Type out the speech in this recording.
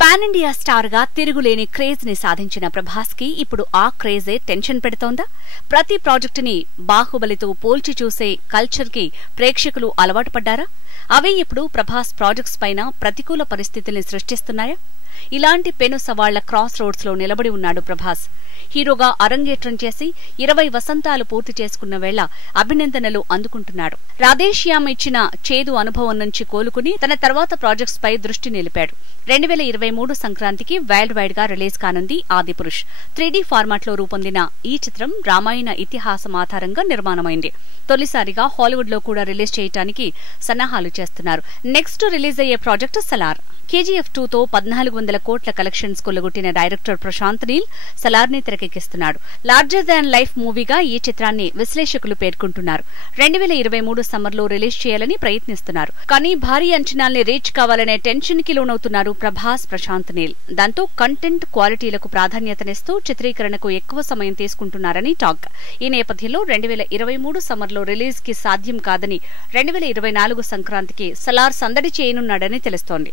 Pan India star గా తిరుగులేని craze ని సాధించిన ప్రభాస్ కి ఇప్పుడు ఆ క్రేజే టెన్షన్ పెడుతోందా? ప్రతి ప్రాజెక్టుని బాహుబలితో పోల్చి చూసే కల్చర్ కి ప్రేక్షకులు అలవాటు పడ్డారా? అవే ఇప్పుడు ప్రభాస్ ప్రాజెక్ట్స్ పైన ప్రతికూల పరిస్థితుల్ని సృష్టిస్తున్నాయా? ఇలాంటి పెను సవాళ్ల క్రాస్ రోడ్స్ లో నిలబడి ఉన్నాడు ప్రభాస్. హీరోగా అరంగేట్రం చేసి 20 వసంతాలు పూర్తి చేసుకున్న వేళ అభినందనలు అందుకుంటున్నాడు. రాధేశ్యామ్ ఇచ్చిన చేదు అనుభవం నుంచి కోలుకుని తన తర్వాత ప్రాజెక్ట్స్ పై దృష్టి నిలిపాడు. 2023 సంక్రాంతికి వరల్డ్ వైడ్ గా రిలీజ్ కానుంది ఆదిపురుష్. 3D ఫార్మాట్ లో రూపొందిన ఈ చిత్రం రామాయణ ఇతిహాసం ఆధారంగా నిర్మాణమైంది. తొలిసారిగా హాలీవుడ్ లో కూడా రిలీజ్ చేయడానికి సన్నాహాలు చేస్తున్నారు. నెక్స్ట్ రిలీజ్ అయ్యే ప్రాజెక్టు సలార్. KGF 2తో 1400 కోట్ల కలెక్షన్స్ కొల్లగొట్టిన డైరెక్టర్ ప్రశాంత్ నీల్ సలార్ ని తెరకెక్కిస్తున్నాడు. లార్జర్ దాన్ లైఫ్ మూవీగా ఈ చిత్రాన్ని విశ్లేషకులు పేర్కొంటున్నారు. 2023 సమ్మర్ లో రిలీజ్ చేయాలని ప్రయత్నిస్తున్నారు. కానీ భారీ అంచనాల్ని రీచ్ కావాలనే టెన్షన్ కి లోనవుతున్నారు ప్రభాస్, ప్రశాంత్ నీల్. దాంతో కంటెంట్ క్వాలిటీలకు ప్రాధాన్యతనిస్తూ చిత్రీకరణకు ఎక్కువ సమయం తీసుకుంటున్నారని టాక్. ఈ నేపథ్యంలో 2023 సమ్మర్ లో రిలీజ్ కి సాధ్యం కాదని 2024 సంక్రాంతికి సలార్ సందడి చేయనున్నాడని తెలుస్తోంది.